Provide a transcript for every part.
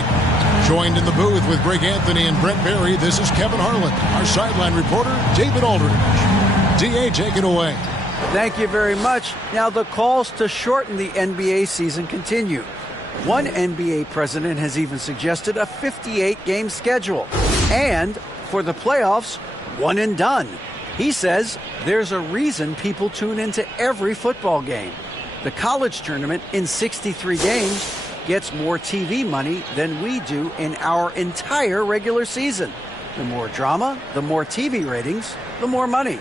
right. Joined in the booth with Greg Anthony and Brent Barry, this is Kevin Harlan. Our sideline reporter, David Aldridge. D.A., take it away. Thank you very much. Now, the calls to shorten the NBA season continue. One NBA president has even suggested a 58-game schedule. And for the playoffs, one and done. He says there's a reason people tune into every football game. The college tournament in 63 games gets more TV money than we do in our entire regular season. The more drama, the more TV ratings, the more money.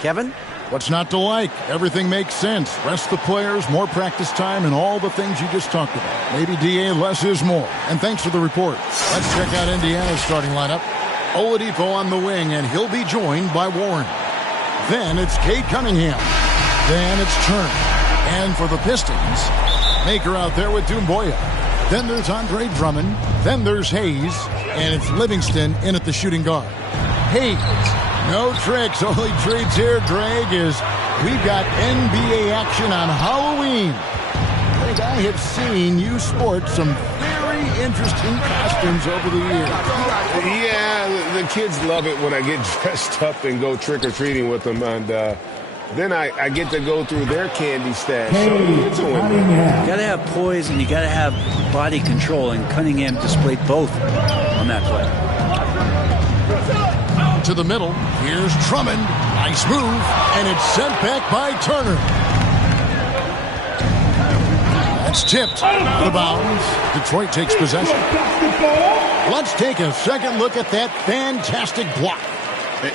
Kevin? What's not to like? Everything makes sense. Rest the players, more practice time, and all the things you just talked about. Maybe DA, less is more. And thanks for the report. Let's check out Indiana's starting lineup. Oladipo on the wing, and he'll be joined by Warren. Then it's Cade Cunningham. Then it's Turner. And for the Pistons, Makur out there with Doumbouya. Then there's Andre Drummond. Then there's Hayes. And it's Livingston in at the shooting guard. Hayes. No tricks, only treats here, Greg, is we've got NBA action on Halloween. Greg, I have seen you sport some very interesting costumes over the years. Yeah, the kids love it when I get dressed up and go trick-or-treating with them, and then I get to go through their candy stash. So it's a win. You got to have poise and you got to have body control, and Cunningham displayed both on that play. To the middle, here's Drummond. Nice move, and it's sent back by Turner. That's tipped out of bounds. Detroit takes possession. Let's take a second look at that fantastic block.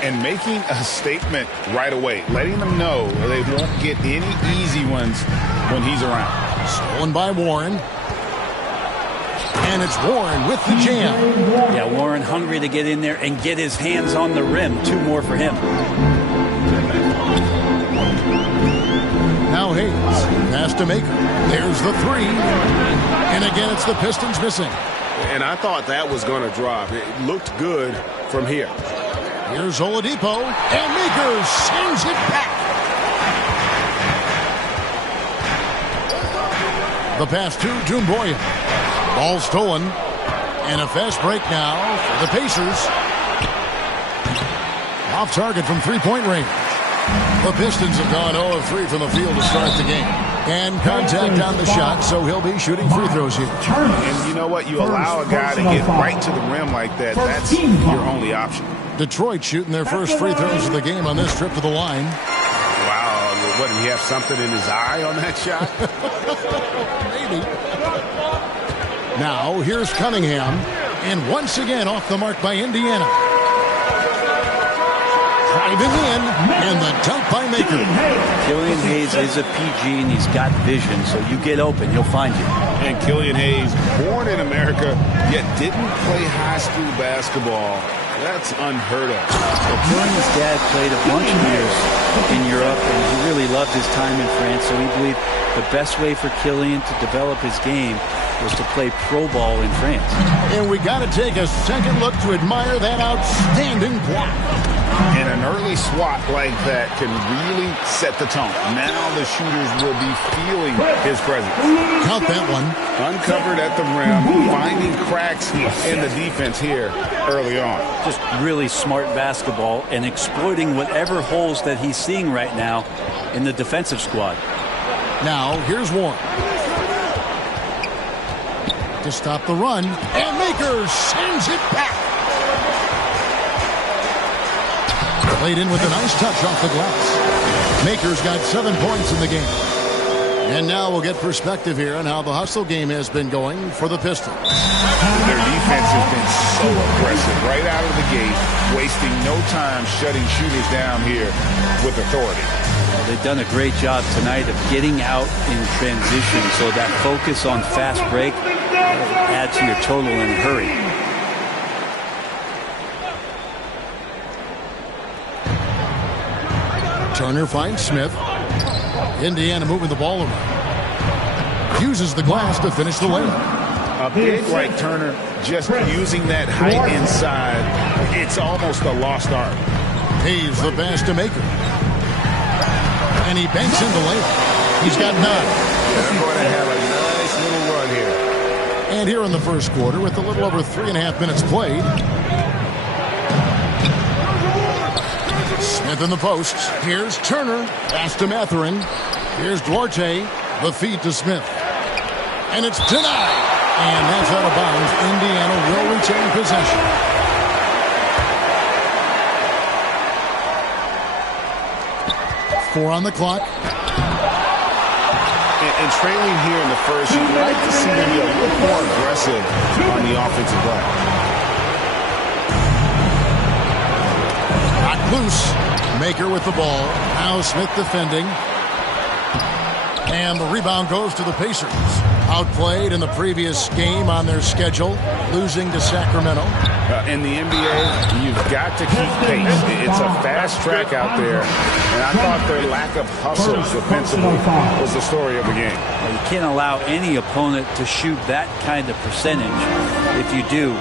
And making a statement right away, letting them know they won't get any easy ones when he's around. Stolen by Warren. And it's Warren with the jam. Yeah, Warren hungry to get in there and get his hands on the rim. Two more for him. Now Hayes. Pass to Makur. There's the three. And again, it's the Pistons missing. And I thought that was going to drop. It looked good from here. Here's Oladipo. And Makur sends it back. The pass to Doumbouya. Ball stolen, and a fast break now for the Pacers. Off target from three-point range. The Pistons have gone 0 of 3 from the field to start the game. And contact on the shot, so he'll be shooting free throws here. And you know what? You allow a guy to get right to the rim like that, that's your only option. Detroit shooting their first free throws of the game on this trip to the line. Wow, what, did he have something in his eye on that shot? Maybe. Now, here's Cunningham, and once again off the mark by Indiana. Driving in, and the dunk by Makur. Killian Hayes is a PG, and he's got vision, so you get open, he'll find you. And Killian Hayes, born in America, yet didn't play high school basketball. That's unheard of. Well, Killian's dad played a bunch of years in Europe, and he really loved his time in France, so he believed the best way for Killian to develop his game was to play pro ball in France. And we got to take a second look to admire that outstanding block. And an early swat like that can really set the tone. Now the shooters will be feeling his presence. Count that one. Uncovered at the rim, finding cracks in the defense here early on. Just really smart basketball and exploiting whatever holes that he's seeing right now in the defensive squad. Now, here's Warren. To stop the run, and Makur sends it back. Played in with a nice touch off the glass. Makur's got 7 points in the game. And now we'll get perspective here on how the hustle game has been going for the Pistons. Their defense has been so aggressive right out of the gate, wasting no time shutting shooters down here with authority. They've done a great job tonight of getting out in transition, so that focus on fast break add to your total in a hurry. Turner finds Smith. Indiana moving the ball around. Uses the glass to finish the layup. A big like Turner, just using that height inside, it's almost a lost art. Hayes the pass to Makur. And he banks in the layup. He's got 9. They're going to have a nice little run here. And here in the first quarter, with a little over 3.5 minutes played, Smith in the post. Here's Turner. Pass to Mathurin. Here's Duarte. The feed to Smith. And it's denied. And that's out of bounds. Indiana will retain possession. Four on the clock. And trailing here in the first, you'd like to see them be a little more aggressive on the offensive glass. Knocked loose. Maker with the ball. Now Smith defending. And the rebound goes to the Pacers. Outplayed in the previous game on their schedule, losing to Sacramento. In the NBA, you've got to keep pace. It's a fast track out there, and I thought their lack of hustle defensively was the story of the game. Well, you can't allow any opponent to shoot that kind of percentage. If you do,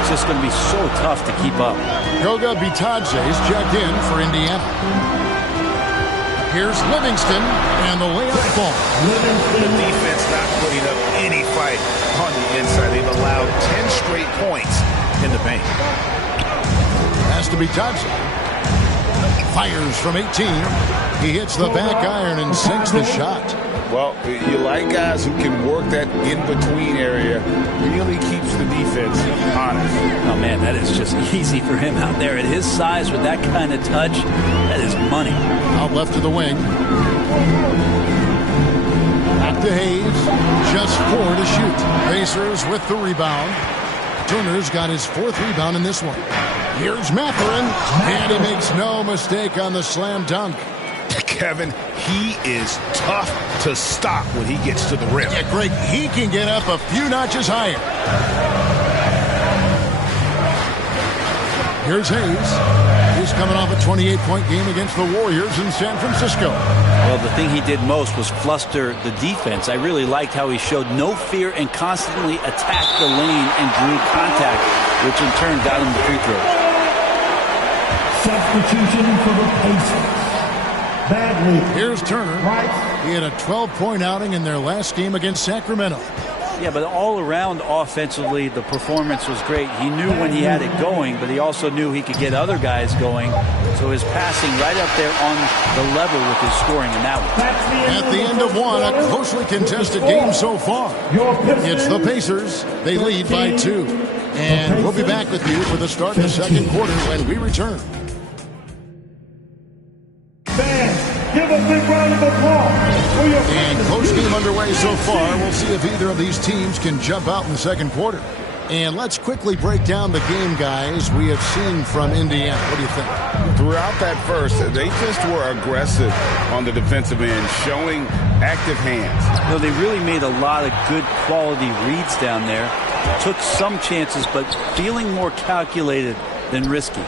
it's just going to be so tough to keep up. Goga Bitadze's checked in for Indiana. Here's Livingston and the layup ball. The defense not putting up any fight on the inside. They've allowed 10 straight points in the paint. Has to be Bitadze. Fires from 18. He hits the back iron and sinks the shot. Well, you like guys who can work that in-between area. Really keeps the defense honest. Oh, man, that is just easy for him out there. At his size with that kind of touch, that is money. Out left to the wing. Back to Hayes. Just 4 to shoot. Pacers with the rebound. Turner's got his 4th rebound in this one. Here's Makur, and he makes no mistake on the slam dunk. Kevin, he is tough to stop when he gets to the rim. Yeah, Greg, he can get up a few notches higher. Here's Hayes. He's coming off a 28-point game against the Warriors in San Francisco. Well, the thing he did most was fluster the defense. I really liked how he showed no fear and constantly attacked the lane and drew contact, which in turn got him the free throw. Substitution for the Pacers. Here's Turner. He had a 12-point outing in their last game against Sacramento. Yeah, but all around offensively, the performance was great. He knew when he had it going, but he also knew he could get other guys going. So his passing right up there on the level with his scoring in that one. At the end of one, a closely contested game so far. It's the Pacers. They lead by 2. And we'll be back with you for the start of the second quarter when we return. Give a big round of applause for your And close game underway so far. We'll see if either of these teams can jump out in the second quarter. And let's quickly break down the game, guys, we have seen from Indiana. What do you think? Throughout that first, they just were aggressive on the defensive end, showing active hands. You know, they really made a lot of good quality reads down there. Took some chances, but feeling more calculated than risky.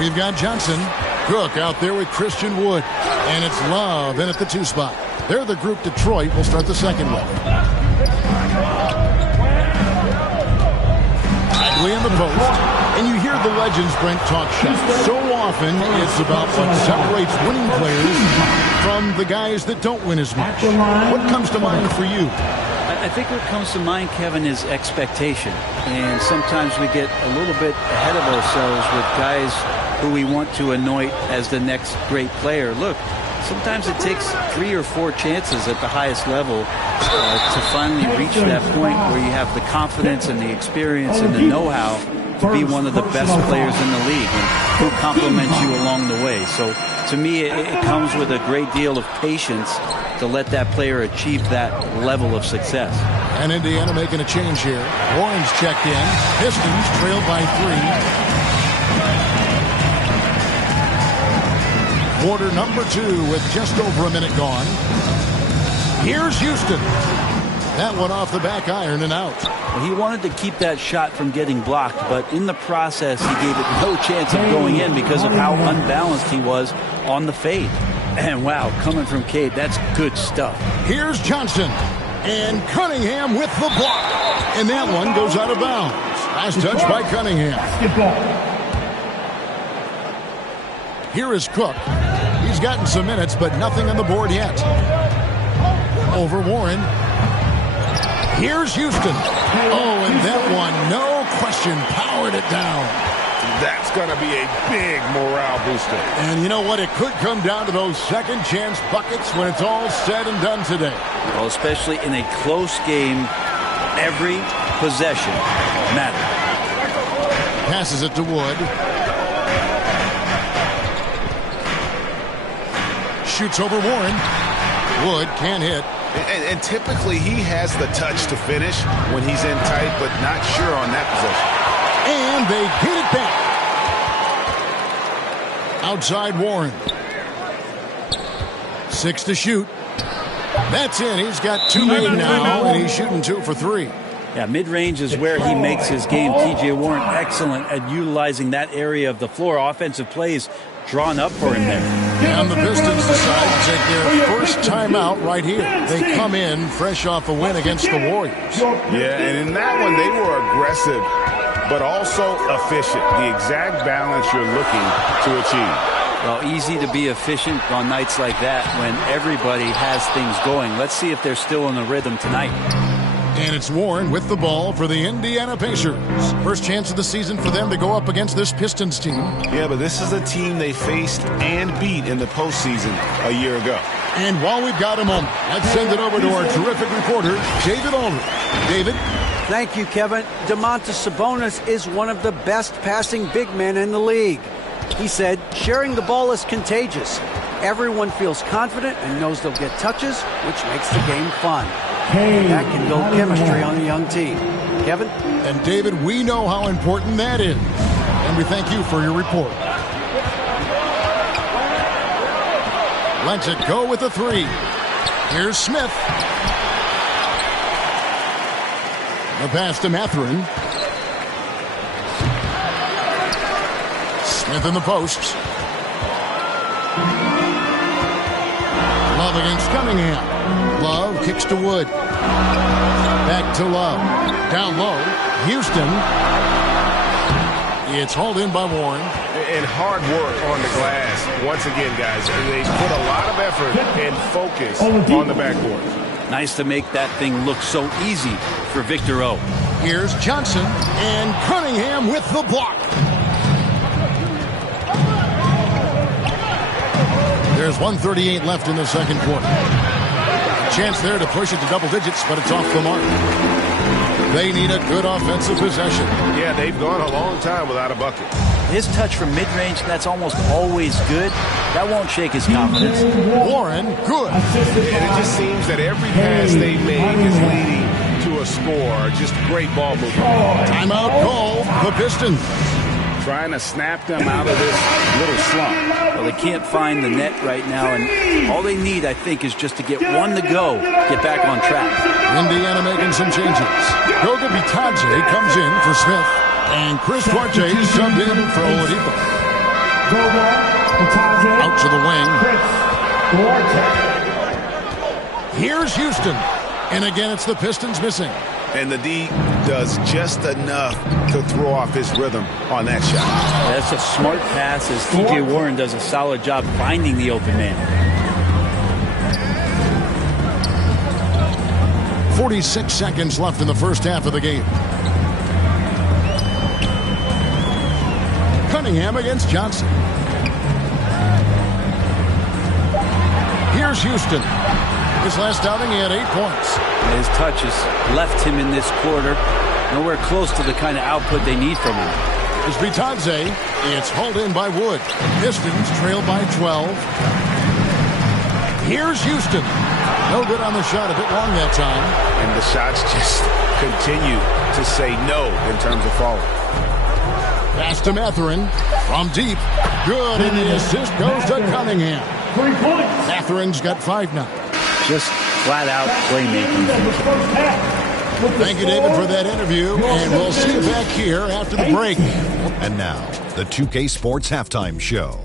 We've got Johnson. Cook out there with Christian Wood. And it's Love in at the 2 spot. They're the group Detroit will start the second with. Idly in the post. And you hear the legends, Brent, talk shot. So often it's about what separates winning players from the guys that don't win as much. What comes to mind for you? I think what comes to mind, Kevin, is expectation. And sometimes we get a little bit ahead of ourselves with guys who we want to anoint as the next great player. Look, sometimes it takes 3 or 4 chances at the highest level to finally reach that point where you have the confidence and the experience and the know-how to be one of the best players in the league and who compliments you along the way. So to me, it comes with a great deal of patience to let that player achieve that level of success. And Indiana making a change here. Warren's checked in. Pistons trailed by 3. Quarter number 2 with just over a minute gone. Here's Houston. That one off the back iron and out. Well, he wanted to keep that shot from getting blocked, but in the process, he gave it no chance of going in because of how unbalanced he was on the fade. And wow, coming from Cade, that's good stuff. Here's Johnson. And Cunningham with the block. And that one goes out of bounds. Last touch by Cunningham. Here is Cook. He's gotten some minutes, but nothing on the board yet. Over Warren. Here's Houston. Oh, and that one, no question, powered it down. That's going to be a big morale booster. And you know what? It could come down to those second chance buckets when it's all said and done today. Well, especially in a close game, every possession matters. Passes it to Wood. Shoots over Warren. Wood can't hit. And typically he has the touch to finish when he's in tight, but not sure on that possession. And they get it back. Outside Warren. 6 to shoot. That's in. He's got 2 made now, and he's shooting 2 for 3. Yeah, mid-range is where he makes his game. T.J. Warren excellent at utilizing that area of the floor. Offensive plays drawn up for him there. And the Pistons decide to take their first timeout right here. They come in fresh off a win against the Warriors. Yeah, and in that one they were aggressive, but also efficient. The exact balance you're looking to achieve. Well, easy to be efficient on nights like that when everybody has things going. Let's see if they're still in the rhythm tonight. And it's Warren with the ball for the Indiana Pacers. First chance of the season for them to go up against this Pistons team. Yeah, but this is a team they faced and beat in the postseason a year ago. And while we've got a moment, let's send it over to our terrific reporter, David Aldridge. David? Thank you, Kevin. Domantas Sabonis is one of the best passing big men in the league. He said, sharing the ball is contagious. Everyone feels confident and knows they'll get touches, which makes the game fun. That can build chemistry on a young team. Kevin? And David, we know how important that is. And we thank you for your report. Lets it go with a 3. Here's Smith. The pass to Mathurin. Smith in the posts. Love against Cunningham. Love kicks to Wood. Back to Love. Down low. Houston. It's hauled in by Warren. And hard work on the glass. Once again, guys, they put a lot of effort and focus on the backboard. Nice to make that thing look so easy for Victor O. Here's Johnson. And Cunningham with the block. There's 1:38 left in the second quarter. Chance there to push it to double digits, but it's off the mark. They need a good offensive possession. Yeah, they've gone a long time without a bucket. His touch from mid-range, that's almost always good. That won't shake his confidence. Warren, good. And it just seems that every pass they make is leading to a score. Just great ball movement. Timeout call, the Pistons. Trying to snap them out of this little slump. Well, they can't find the net right now, and all they need, I think, is just to get one to go, get back on track. Indiana making some changes. Goga Bitadze comes in for Smith, and Chris Duarte subbed in for Oladipo. Out to the wing. Here's Houston, and again it's the Pistons missing. And the D does just enough to throw off his rhythm on that shot. That's a smart pass as T.J. Warren does a solid job finding the open man. 46 seconds left in the first half of the game. Cunningham against Johnson. Here's Houston. His last outing, he had 8 points. His touch has left him in this quarter. Nowhere close to the kind of output they need from him. There's Bitadze. It's hauled in by Wood. Pistons trail by 12. Here's Houston. No good on the shot. A bit long that time. And the shots just continue to say no in terms of falling. Pass to Mathurin. From deep. Good. And the assist goes to Cunningham. 3 points. Matherin's got 5 now. Just flat-out playmaking. Thank you, David, for that interview, and we'll see you back here after the break. And now, the 2K Sports Halftime Show.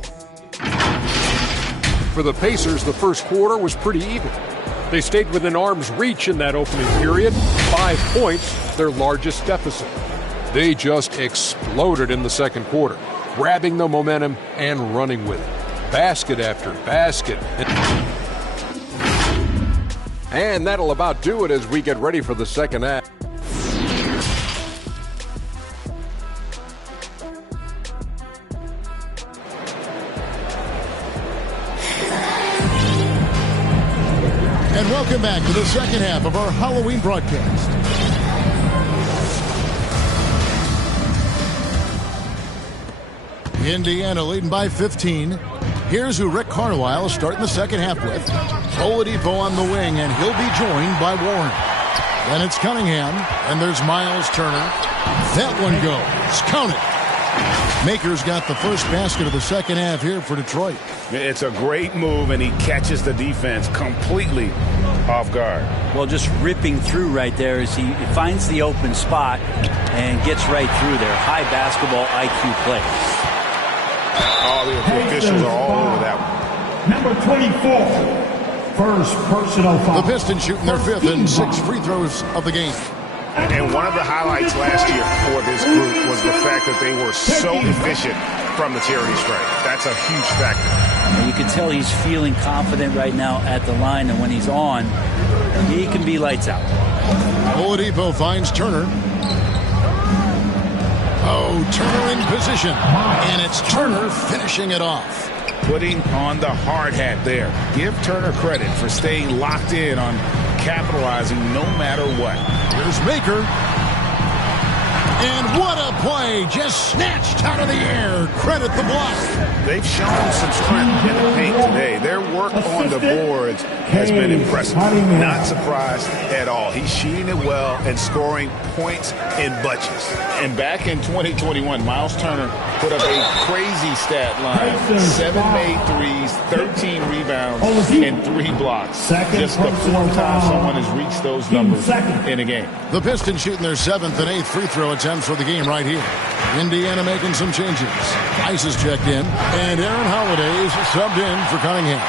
For the Pacers, the first quarter was pretty even. They stayed within arm's reach in that opening period. 5 points, their largest deficit. They just exploded in the second quarter, grabbing the momentum and running with it. Basket after basket. And that'll about do it as we get ready for the second half. And welcome back to the second half of our Halloween broadcast. Indiana leading by 15. Here's who Rick Carlisle is starting the second half with. Oladipo on the wing, and he'll be joined by Warren. Then it's Cunningham, and there's Miles Turner. That one goes. Count it. Maker's got the first basket of the second half here for Detroit. It's a great move, and he catches the defense completely off guard. Well, just ripping through right there as he finds the open spot and gets right through there. High basketball IQ play. All the officials are all over that one. Number 24, first personal foul. The Pistons shooting their fifth and 6 free throws of the game. And one of the highlights last year for this group was the fact that they were so efficient from the charity stripe. That's a huge factor. And you can tell he's feeling confident right now at the line, and when he's on, he can be lights out. Oladipo finds Turner. Oh, Turner in position. And it's Turner finishing it off. Putting on the hard hat there. Give Turner credit for staying locked in on capitalizing no matter what. Here's Maker. And what a play. Just snatched out of the air. Credit the block. They've shown some strength in the paint today. Their work on the boards has been impressive. Not surprised at all. He's shooting it well and scoring points in bunches. And back in 2021, Miles Turner put up a crazy stat line. 7 made threes, 13 rebounds, and 3 blocks. Just the 4th time someone has reached those numbers in a game. The Pistons shooting their 7th and 8th free throw attempts for the game right here. Indiana making some changes. Ice is checked in, and Aaron Holiday is subbed in for Cunningham.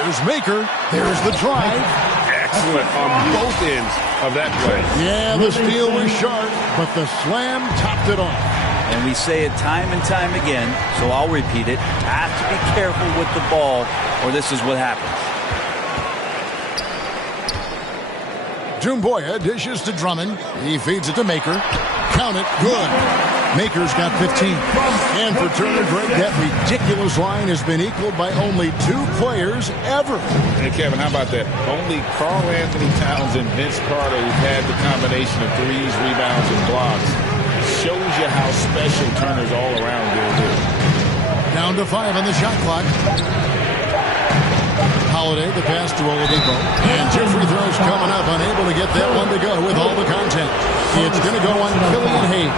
Here's Maker. There's the drive. Excellent on both ends of that play. Yeah, the steal was sharp, but the slam topped it off. And we say it time and time again, so I'll repeat it. Have to be careful with the ball, or this is what happens. Jumboya dishes to Drummond. He feeds it to Maker. Count it. Good. Maker's got 15. And for Turner, Greg, that ridiculous line has been equaled by only 2 players ever. Hey, Kevin, how about that? Only Karl Anthony Towns and Vince Carter who've had the combination of threes, rebounds, and blocks. Shows you how special Turner's all-around good is. Down to 5 on the shot clock. Holiday, the pass to Oladipo. And 2 free throws coming up. Unable to get that one to go with all the contact. It's going to go on Killian Hayes.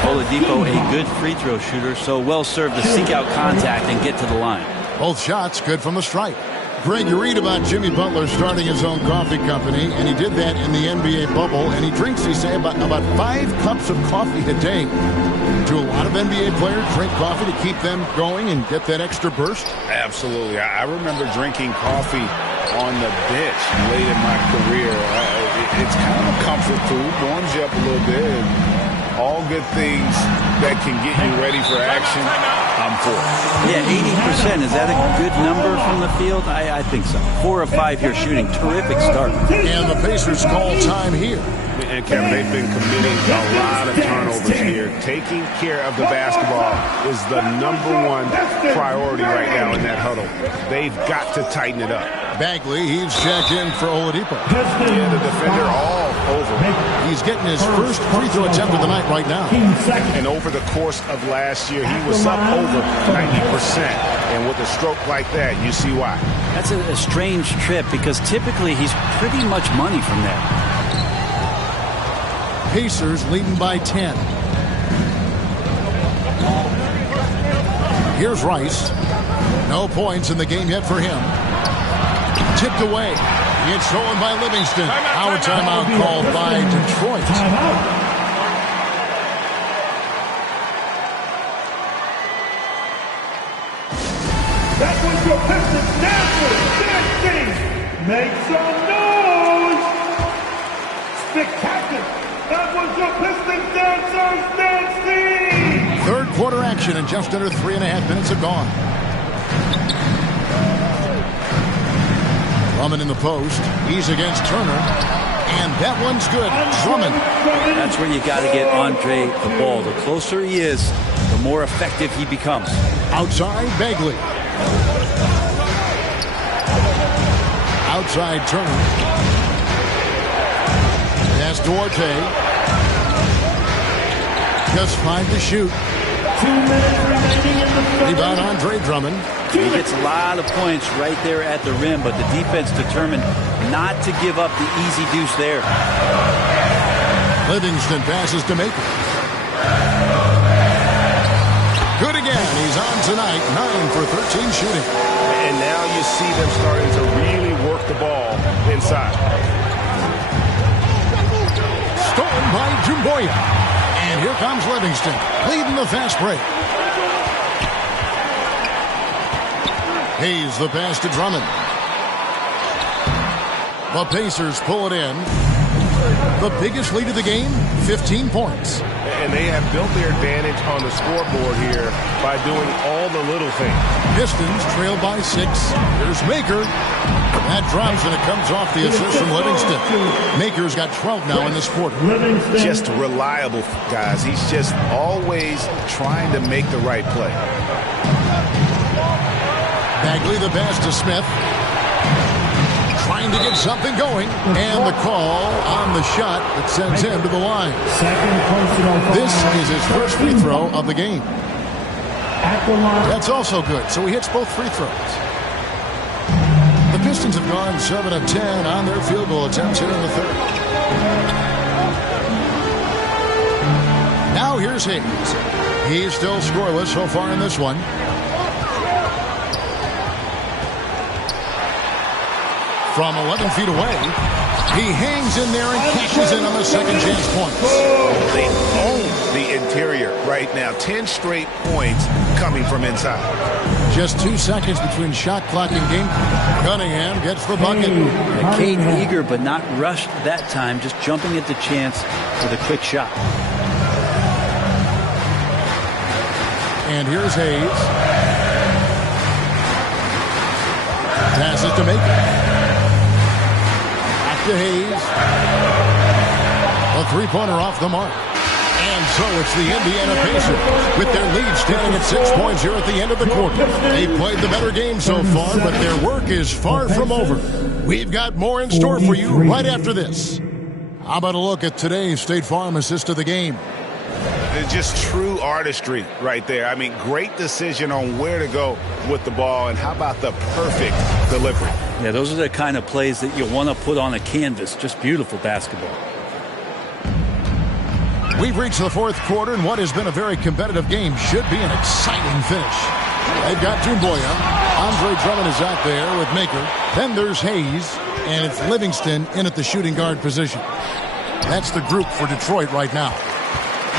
Oladipo, a good free throw shooter, so well served to seek out contact and get to the line. Both shots good from the stripe. Greg, you read about Jimmy Butler starting his own coffee company, and he did that in the NBA bubble, and he drinks, he say, about 5 cups of coffee a day. Do a lot of NBA players drink coffee to keep them going and get that extra burst? Absolutely. I remember drinking coffee on the bench late in my career. It's kind of a comfort food, warms you up a little bit, and all good things that can get you ready for action, I'm for it. Yeah, 80%. Is that a good number from the field? I think so. 4 of 5 here shooting. Terrific start. And the Pacers call time here. And Kevin, they've been committing a lot of turnovers here. Taking care of the basketball is the #1 priority right now in that huddle. They've got to tighten it up. Bagley, he's checked in for Oladipo. Yeah, the defender all over. He's getting his first free throw attempt of the night right now. And over the course of last year, he was up over 90%. And with a stroke like that, you see why. That's a strange trip because typically he's pretty much money from there. Pacers leading by 10. Here's Rice. No points in the game yet for him. Tipped away. It's stolen by Livingston. Our timeout called by Detroit. That was your Pistons dancers dancing. Make some noise. Spectacular. That was your Pistons dancers dancing. Third quarter action and just under 3.5 minutes have gone. Drummond in the post. He's against Turner. And that one's good. Drummond. That's where you got to get Andre the ball. The closer he is, the more effective he becomes. Outside, Bagley. Outside, Turner. That's Duarte. Just 5 to shoot. 2 minutes remaining in the third. Rebound, Andre Drummond. He gets a lot of points right there at the rim, but the defense determined not to give up the easy deuce there. Livingston passes to Makur. Good again. He's on tonight. 9 for 13 shooting. And now you see them starting to really work the ball inside. Stolen by Jumboya. And here comes Livingston, leading the fast break. Hayes the pass to Drummond. The Pacers pull it in. The biggest lead of the game, 15 points. And they have built their advantage on the scoreboard here by doing all the little things. Pistons trail by 6. Here's Makur. That drops and it comes off the assist from Livingston. Makur's got 12 now in this quarter. Just reliable, guys. He's just always trying to make the right play. Bagley the pass to Smith. Trying to get something going. And the call on the shot that sends him to the line. This is his first free throw of the game. That's also good. So he hits both free throws. The Pistons have gone 7 of 10 on their field goal attempts here in the third. Now here's Hayes. He's still scoreless so far in this one. From 11 feet away, he hangs in there and cashes in on the second chance points. They own the interior right now. 10 straight points coming from inside. Just 2 seconds between shot clock and game. Cunningham gets the bucket. Cade eager but not rushed that time, just jumping at the chance with a quick shot. And here's Hayes. Passes to Makur. To Hayes. A three-pointer off the mark. And so it's the Indiana Pacers with their lead standing at 6 points here at the end of the quarter. They've played the better game so far, but their work is far from over. We've got more in store for you right after this. How about a look at today's State Farm assist of the game? It's just true artistry right there. I mean, great decision on where to go with the ball, and how about the perfect delivery? Yeah, those are the kind of plays that you want to put on a canvas. Just beautiful basketball. We've reached the fourth quarter, and what has been a very competitive game should be an exciting finish. They've got Jumboya. Andre Drummond is out there with Makur. Then there's Hayes, and it's Livingston in at the shooting guard position. That's the group for Detroit right now.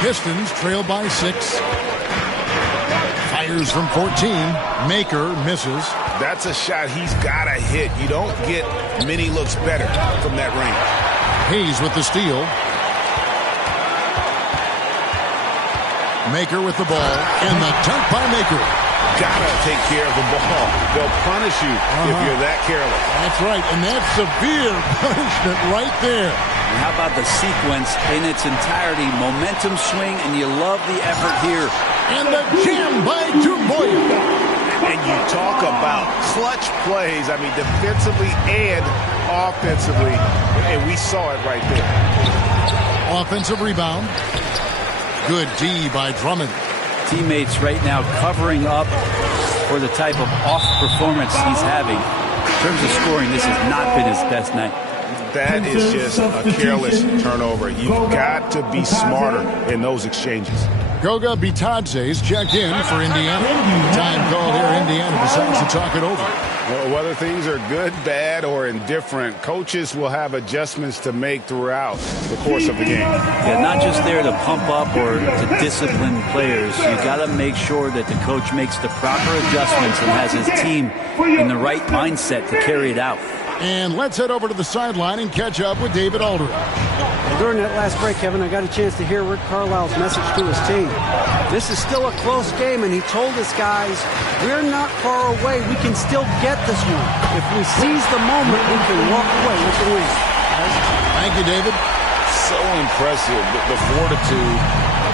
Pistons trail by 6. Fires from 14. Makur misses. That's a shot he's got to hit. You don't get many looks better from that range. Hayes with the steal. Makur with the ball. And the dunk by Makur. Gotta take care of the ball. They'll punish you if you're that careless. That's right, and that's severe punishment right there. And how about the sequence in its entirety? Momentum swing, and you love the effort here. And the jam by Jumboya. And you talk about clutch plays, I mean, defensively and offensively, and we saw it right there. Offensive rebound. Good D by Drummond. Teammates right now covering up for the type of off performance he's having. In terms of scoring, this has not been his best night. That is just a careless turnover. You've got to be smarter in those exchanges. Goga Bitadze's checked in for Indiana. Time call here. Indiana decides to talk it over. Well, whether things are good, bad, or indifferent, coaches will have adjustments to make throughout the course of the game. Yeah, not just there to pump up or to discipline players. You got to make sure that the coach makes the proper adjustments and has his team in the right mindset to carry it out. And let's head over to the sideline and catch up with David Aldridge. During that last break, Kevin, I got a chance to hear Rick Carlisle's message to his team. This is still a close game, and he told his guys, we're not far away. We can still get this one. If we seize the moment, we can walk away with the win. Thank you, David. So impressive, the fortitude,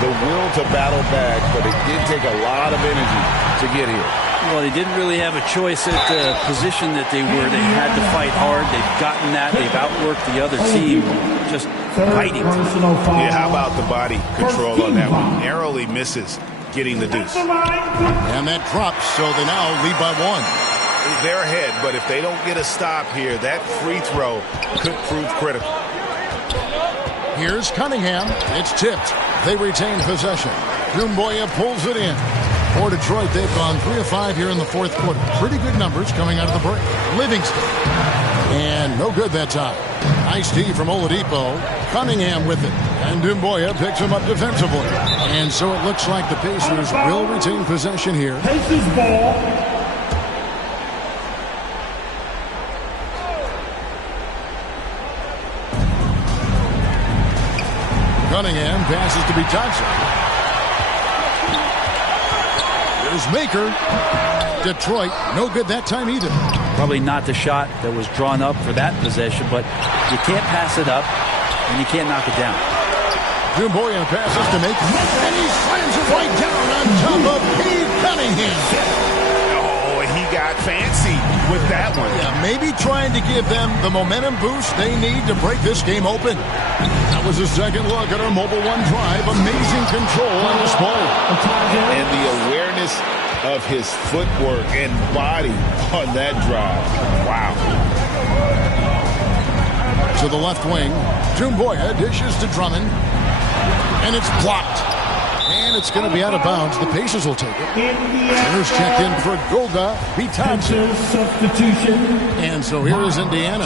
the will to battle back, but it did take a lot of energy to get here. Well, they didn't really have a choice at the position that they were. They had to fight hard. They've gotten that. They've outworked the other team. Just fighting. Yeah, how about the body control on that one? Narrowly misses getting the deuce. And that drops, so they now lead by 1. They're ahead, but if they don't get a stop here, that free throw could prove critical. Here's Cunningham. It's tipped. They retain possession. Doumbouya pulls it in. For Detroit, they've gone 3 of 5 here in the fourth quarter. Pretty good numbers coming out of the break. Livingston. And no good that time. Nice D from Oladipo. Cunningham with it. And Doumbouya picks him up defensively. And so it looks like the Pacers will retain possession here. Pacers ball. Cunningham passes to Johnson. There's Makur. Detroit, no good that time either. Probably not the shot that was drawn up for that possession, but you can't pass it up, and you can't knock it down. Doumbouya passes to Makur, and he slams it right down on top of Cade Cunningham. Oh, he got fancy with that one. Yeah, maybe trying to give them the momentum boost they need to break this game open. That was a second look at our Mobile One drive. Amazing control on display. And the awareness of his footwork and body on that drive. Wow. To the left wing, Doumbouya dishes to Drummond. And it's blocked. And it's going to be out of bounds. The Pacers will take it. Centers checked in for Goga Bitadze. Substitution. And so here is Indiana.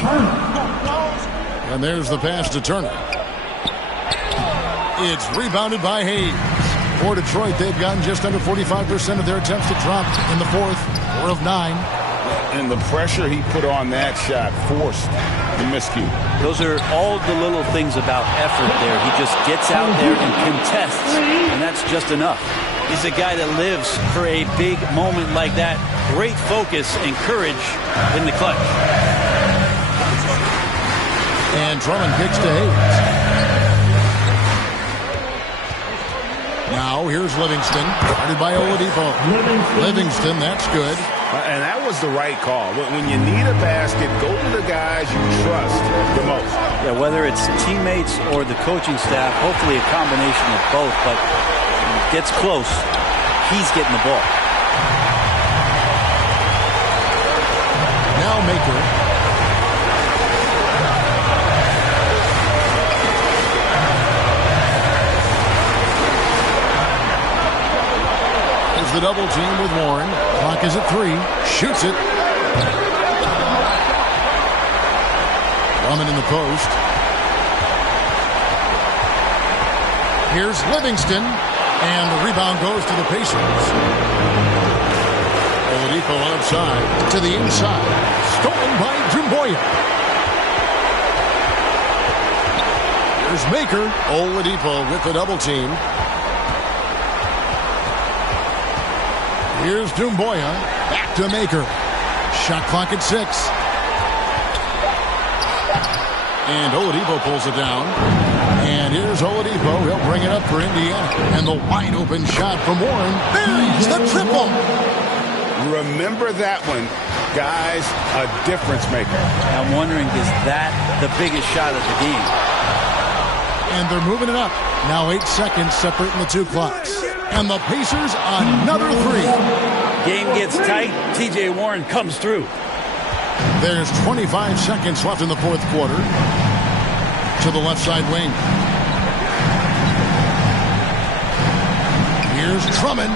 And there's the pass to Turner. It's rebounded by Hayes. For Detroit, they've gotten just under 45% of their attempts to drop in the fourth. 4 of 9. And the pressure he put on that shot forced the miscue. Those are all the little things about effort there. He just gets out there and contests, and that's just enough. He's a guy that lives for a big moment like that. Great focus and courage in the clutch. And Drummond kicks to Hayes. Now here's Livingston, guarded by Oladipo. Livingston, that's good. And that was the right call. When you need a basket, go to the guys you trust the most. Yeah, whether it's teammates or the coaching staff, hopefully a combination of both, but when it gets close, he's getting the ball. Now Makur. The double team with Warren. Clock is at 3. Shoots it. Drummond in the post. Here's Livingston. And the rebound goes to the Pacers. Oladipo outside to the inside. Stolen by Doumbouya. Here's Makur. Oladipo with the double team. Here's Doumbouya. Back to Makur. Shot clock at 6. And Oladipo pulls it down. And here's Oladipo. He'll bring it up for Indiana. And the wide open shot from Warren. Buries the triple. Remember that one. Guys, a difference maker. I'm wondering, is that the biggest shot of the game? And they're moving it up. Now 8 seconds separating the two clocks. And the Pacers, another 3. Game gets tight. T.J. Warren comes through. There's 25 seconds left in the fourth quarter. To the left side wing. Here's Drummond.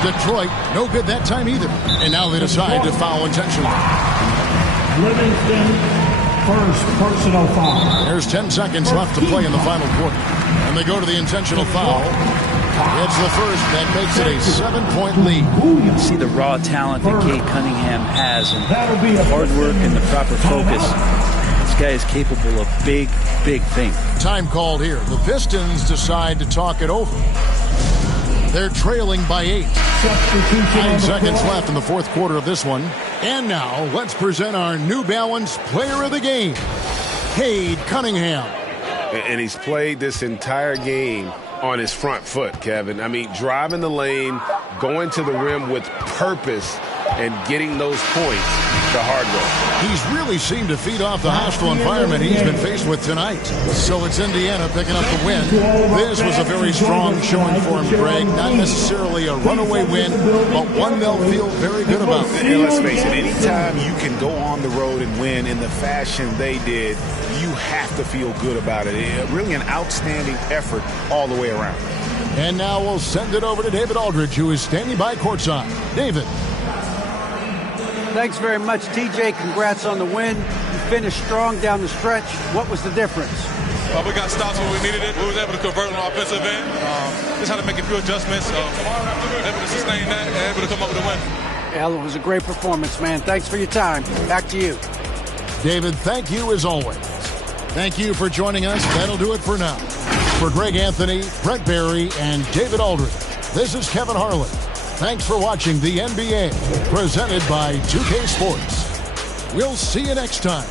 Detroit, no good that time either. And now they decide to foul intentionally. Livingston, first personal foul. There's 10 seconds left to play in the final quarter. And they go to the intentional foul. It's the first that makes it a 7-point lead. You see the raw talent that Cade Cunningham has, and the hard work and the proper focus. This guy is capable of big, big things. Time called here. The Pistons decide to talk it over. They're trailing by 8. 9 seconds left in the fourth quarter of this one. And now, let's present our New Balance Player of the Game, Cade Cunningham. And he's played this entire game on his front foot, Kevin. I mean, driving the lane, going to the rim with purpose, and getting those points the hard way. He's really seemed to feed off the hostile environment he's been faced with tonight. So it's Indiana picking up the win. This was a very strong showing for him, Greg. Not necessarily a runaway win, but one they'll feel very good about. And let's face it, anytime you can go on the road and win in the fashion they did, you have to feel good about it. Really an outstanding effort all the way around. And now we'll send it over to David Aldridge, who is standing by courtside. David. Thanks very much, TJ. Congrats on the win. You finished strong down the stretch. What was the difference? We got stops when we needed it. We was able to convert on the offensive end. Just had to make a few adjustments. Able to sustain that and able to come up with a win. Well, it was a great performance, man. Thanks for your time. Back to you. David, thank you as always. Thank you for joining us. That'll do it for now. For Greg Anthony, Brett Barry, and David Aldridge, this is Kevin Harlan. Thanks for watching the NBA, presented by 2K Sports. We'll see you next time.